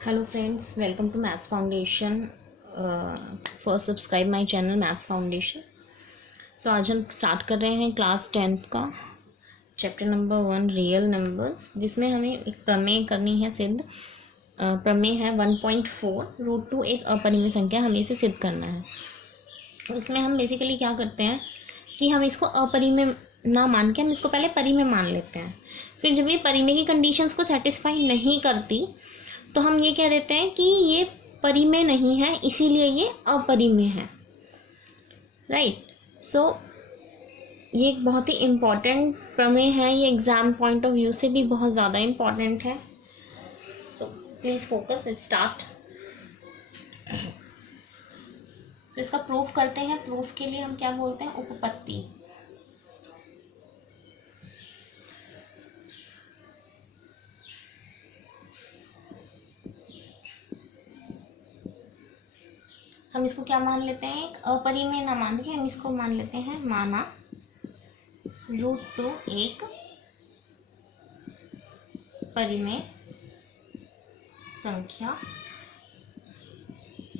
Hello friends, welcome to maths foundation. First subscribe my channel maths foundation. So आज हम start कर रहे हैं क्लास 10th का चैप्टर नंबर 1 रियल नंबर्स, जिसमें हमें एक प्रमेय करनी है सिद्ध। प्रमेय है 1.4 √2 एक अपरिमेय संख्या, हमें इसे सिद्ध करना है। इसमें हम बेसिकली क्या करते हैं कि हम इसको अपरिमेय ना मान के हम इसको पहले परिमेय मान लेते हैं। फिर जब ये परिमेय की कंडीशंस को सेटिस्फाई नहीं करती तो हम ये कह देते हैं कि ये परिमेय नहीं है, इसीलिए ये अपरिमेय है। राइट। सो ये एक बहुत ही इम्पॉर्टेंट प्रमेय है, ये एग्जाम पॉइंट ऑफ व्यू से भी बहुत ज़्यादा इम्पॉर्टेंट है। So please focus, it start. तो इसका प्रूफ करते हैं। प्रूफ के लिए हम क्या बोलते हैं? उपपत्ति। हम इसको क्या मान लेते हैं? एक अपरिमेय ना मान के हम इसको मान लेते हैं माना √2 एक परिमेय संख्या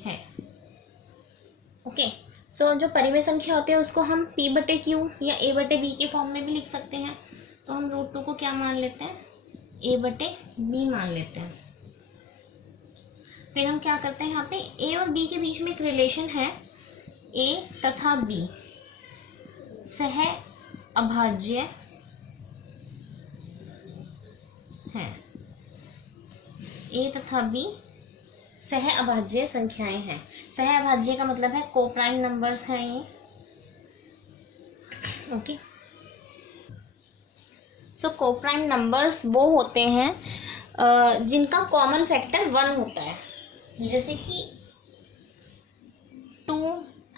है। ओके। सो जो परिमेय संख्या होती है उसको हम P/Q या A/B के फॉर्म में भी लिख सकते हैं। तो हम √2 को क्या मान लेते हैं? A/B मान लेते हैं। फिर हम क्या करते हैं, यहाँ पे A और B के बीच में एक रिलेशन है। A तथा B सह अभाज्य है। A तथा B सह अभाज्य संख्याएं हैं। सह अभाज्य का मतलब है को प्राइम नंबर्स हैं ये। ओके। सो को प्राइम नंबर्स वो होते हैं जिनका कॉमन फैक्टर 1 होता है, जैसे कि 2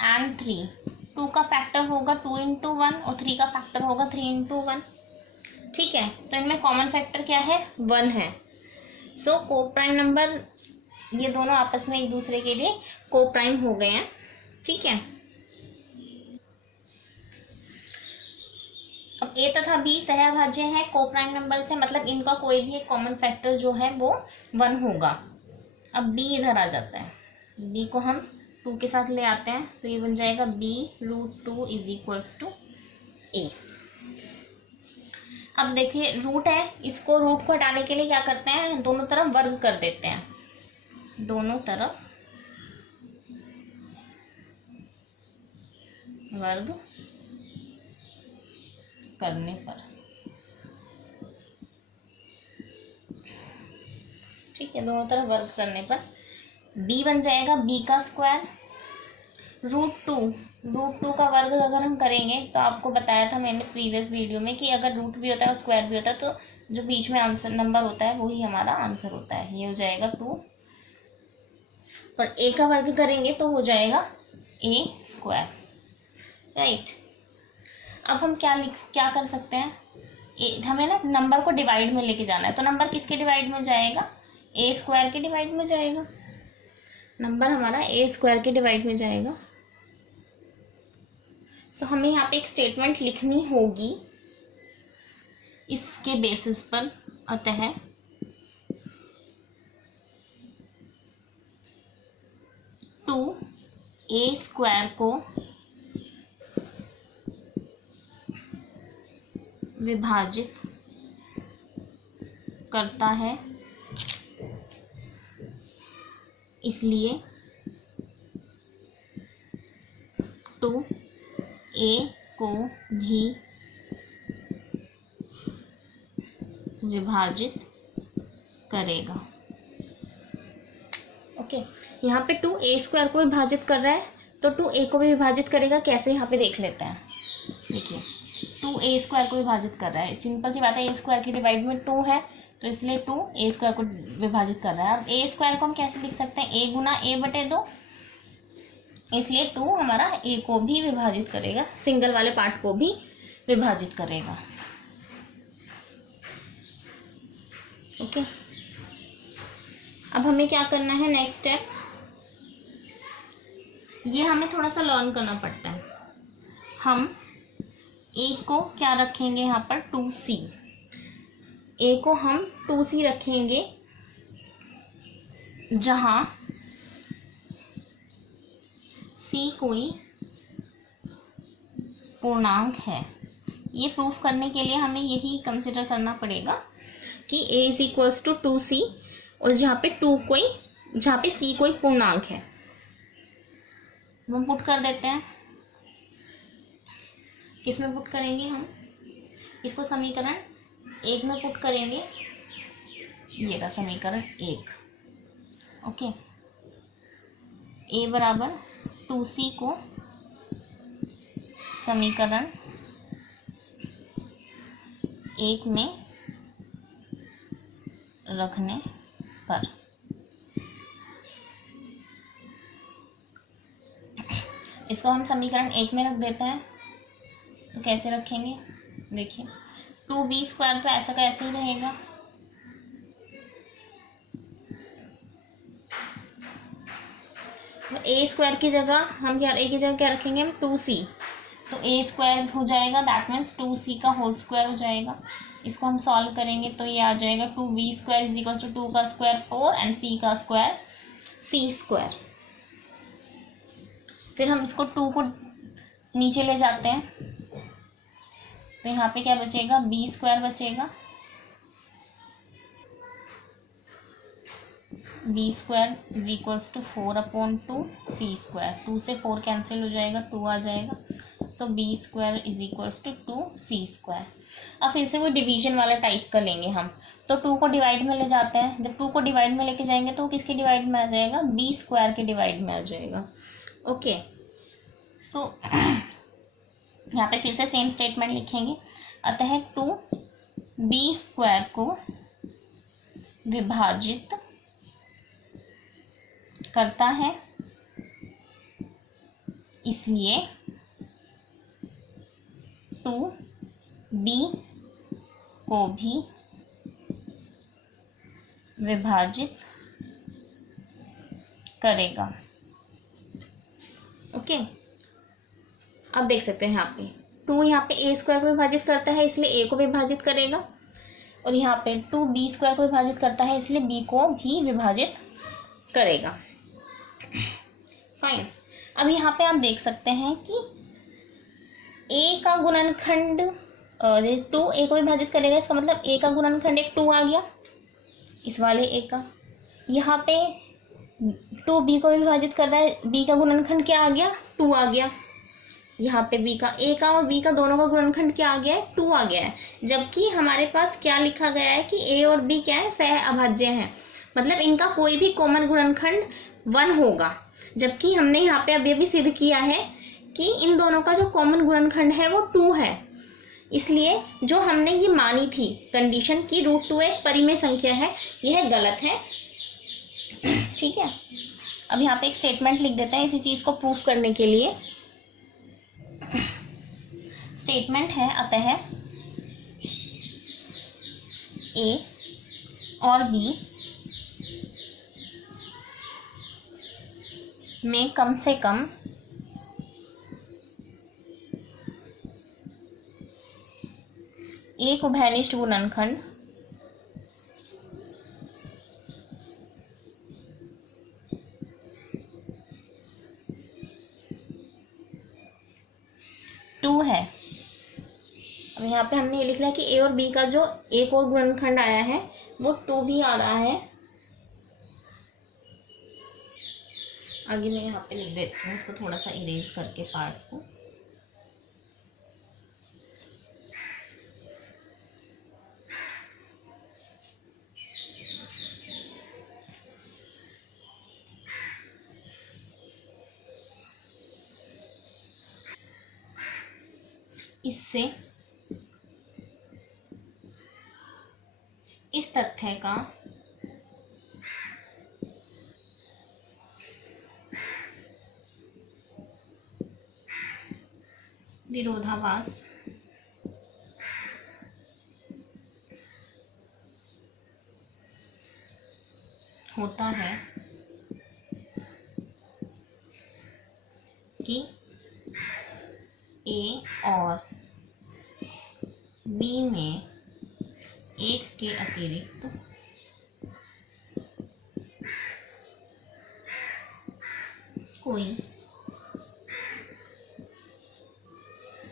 and 3। 2 का फैक्टर होगा 2 × 1 और 3 का फैक्टर होगा 3 × 1। ठीक है, तो इनमें कॉमन फैक्टर क्या है? 1 है। सो को प्राइम नंबर ये दोनों आपस में एक दूसरे के लिए को प्राइम हो गए हैं। ठीक है। अब A तथा B सहअभाज्य हैं, को प्राइम नंबर से, मतलब इनका कोई भी एक कॉमन फैक्टर जो है वो 1 होगा। अब B इधर आ जाता है। B को हम 2 के साथ ले आते हैं तो ये बन जाएगा B√2 = A। अब देखिए रूट है, इसको रूट को हटाने के लिए क्या करते हैं? दोनों तरफ वर्ग कर देते हैं। दोनों तरफ वर्ग करने पर, ठीक है, दोनों तरफ वर्ग करने पर b बन जाएगा b का स्क्वायर √2 का वर्ग अगर हम करेंगे तो आपको बताया था मैंने प्रीवियस वीडियो में कि अगर रूट भी होता है और स्क्वायर भी होता है तो जो बीच में आंसर नंबर होता है वही हमारा आंसर होता है। ये हो जाएगा 2, पर a का वर्ग करेंगे तो हो जाएगा a²। राइट। अब हम क्या कर सकते हैं? हमें ना नंबर को डिवाइड में लेके जाना है, तो नंबर किसके डिवाइड में जाएगा? a² के डिवाइड में जाएगा। नंबर हमारा a² के डिवाइड में जाएगा। सो हमें यहाँ पे एक स्टेटमेंट लिखनी होगी इसके बेसिस पर। अतः a² को विभाजित करता है, इसलिए 2a को भी विभाजित करेगा। ओके। यहाँ पे 2a² को विभाजित कर रहा है तो 2a को भी विभाजित करेगा। कैसे? यहाँ पे देख लेते हैं। देखिए 2a² को विभाजित कर रहा है, सिंपल सी बात है, a² की डिवाइड में 2 है तो इसलिए 2a² को विभाजित कर रहा है। अब a² को हम कैसे लिख सकते हैं? a × a/2, इसलिए 2 हमारा a को भी विभाजित करेगा, सिंगल वाले पार्ट को भी विभाजित करेगा। ओके। अब हमें क्या करना है? नेक्स्ट स्टेप, ये हमें थोड़ा सा लर्न करना पड़ता है। हम a को क्या रखेंगे यहाँ पर? 2c। a को हम 2c रखेंगे जहाँ C कोई पूर्णांक है। ये प्रूफ करने के लिए हमें यही कंसिडर करना पड़ेगा कि A is equals to 2C, और जहाँ पे C कोई पूर्णांक है वो हम पुट कर देते हैं। किसमें पुट करेंगे हम? इसको समीकरण 1 में पुट करेंगे। ये रहा समीकरण 1। ओके, A बराबर 2C को समीकरण 1 में रखने पर इसको हम समीकरण 1 में रख देते हैं। तो कैसे रखेंगे? देखिए, 2b² तो ऐसा का ऐसे ही रहेगा। तो a² की जगह हम क्या रखेंगे? हम 2c, तो a² हो जाएगा, दैट मीन्स 2c का होल स्क्वायर हो जाएगा। इसको हम सॉल्व करेंगे तो ये आ जाएगा 2b² इज इक्वल टू 2 का स्क्वायर 4 एंड c का स्क्वायर c²। फिर हम इसको 2 को नीचे ले जाते हैं तो यहाँ पे क्या बचेगा? b² बचेगा। b² is equals to 4/2 c²। 2 से 4 कैंसिल हो जाएगा, 2 आ जाएगा। So b² is equals to 2c²। अब फिर से वो डिवीजन वाला टाइप का लेंगे हम, तो 2 को डिवाइड में ले जाते हैं। जब 2 को डिवाइड में लेके जाएंगे तो वो किसके डिवाइड में आ जाएगा? b² के डिवाइड में आ जाएगा। ओके, सो यहाँ पे फिर से सेम स्टेटमेंट लिखेंगे। अतः 2b² को विभाजित करता है, इसलिए 2b को भी विभाजित करेगा। ओके, अब देख सकते हैं यहाँ पे 2 यहाँ पे a² को विभाजित करता है इसलिए a को विभाजित करेगा, और यहाँ पे 2b² को विभाजित करता है इसलिए b को भी विभाजित करेगा। फाइन। अब यहाँ पे आप देख सकते हैं कि a का गुणनखंड 2 a को विभाजित करेगा, इसका मतलब a का गुणनखंड एक 2 आ गया इस वाले a का। यहाँ पे 2 b को विभाजित कर रहा है, b का गुणनखंड क्या आ गया? 2 आ गया। यहाँ पे a का और b का दोनों का गुणनखंड क्या आ गया है? 2 आ गया है। जबकि हमारे पास क्या लिखा गया है कि a और b क्या है? सह अभाज्य हैं, मतलब इनका कोई भी कॉमन गुणनखंड 1 होगा। जबकि हमने यहाँ पे अभी सिद्ध किया है कि इन दोनों का जो कॉमन गुणनखंड है वो 2 है। इसलिए जो हमने ये मानी थी कंडीशन की √2 एक परिमेय संख्या है, यह गलत है। ठीक है, अब यहाँ पे एक स्टेटमेंट लिख देते हैं इसी चीज को प्रूफ करने के लिए। स्टेटमेंट है, अतः a और b में कम से कम एक उभयनिष्ठ गुणनखंड टू है। अब यहाँ पे हमने ये लिख लिया कि a और b का जो एक और गुणनखंड आया है वो 2 भी आ रहा है। आगे मैं यहाँ पे लिख देती हूँ उसको थोड़ा सा इरेज करके पार्ट को। इससे इस तथ्य का विरोधाभास होता है कि a और b में एक के अतिरिक्त कोई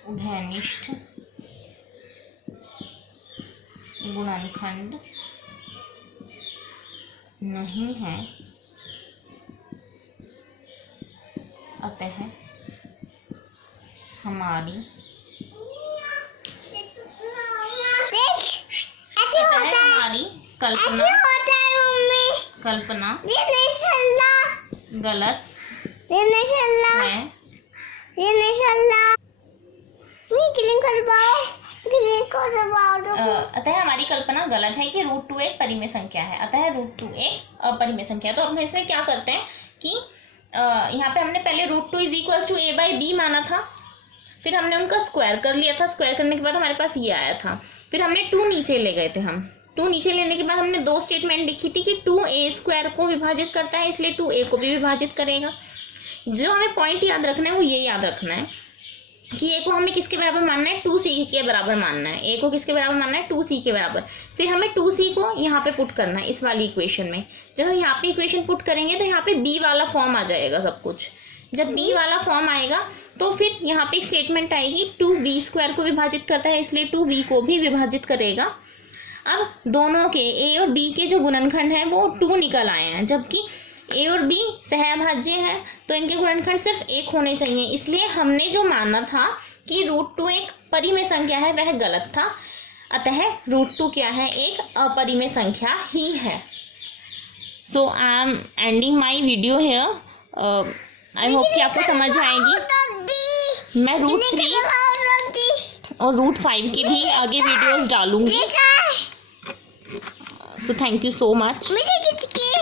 उभयनिष्ठ गुणनखंड नहीं है, अतः हमारी कल्पना गलत है। अतः हमारी कल्पना गलत है कि रूट 2 एक परिमेय संख्या है। अतः रूट 2 एक अपरिमेय संख्या है। तो अब हम इसमें क्या करते हैं कि यहाँ पे हमने पहले root 2 is equal to a by b माना था, फिर हमने उनका स्क्वायर कर लिया था। स्क्वायर करने के बाद हमारे पास ये आया था, फिर हमने 2 नीचे ले गए थे। हम 2 नीचे लेने के बाद हमने 2 स्टेटमेंट लिखी थी कि 2a² को विभाजित करता है, इसलिए 2a को भी विभाजित करेगा। जो हमें पॉइंट याद रखना है वो ये याद रखना है कि a को हमें किसके बराबर मानना है, 2c के बराबर मानना है। a को किसके बराबर मानना है, 2c के बराबर। फिर हमें 2c को यहाँ पे पुट करना है इस वाली इक्वेशन में। जब हम यहाँ पे इक्वेशन पुट करेंगे तो यहाँ पे b वाला फॉर्म आ जाएगा सब कुछ। जब b वाला फॉर्म आएगा तो फिर यहाँ पे एक स्टेटमेंट आएगी 2b² को विभाजित करता है, इसलिए 2b को भी विभाजित करेगा। अब दोनों के a और b के जो गुणनखंड है वो 2 निकल आए हैं, जबकि a और b सहअभाज्य हैं तो इनके गुणनखंड सिर्फ 1 होने चाहिए। इसलिए हमने जो माना था कि रूट 2 एक परिमेय संख्या है वह गलत था। अतः रूट 2 क्या है, एक अपरिमेय संख्या ही है। So I am ending my video here. I hope कि आपको समझ आएगी। मैं रूट 3 और रूट 5 की भी आगे वीडियोस डालूंगी। So thank you so much.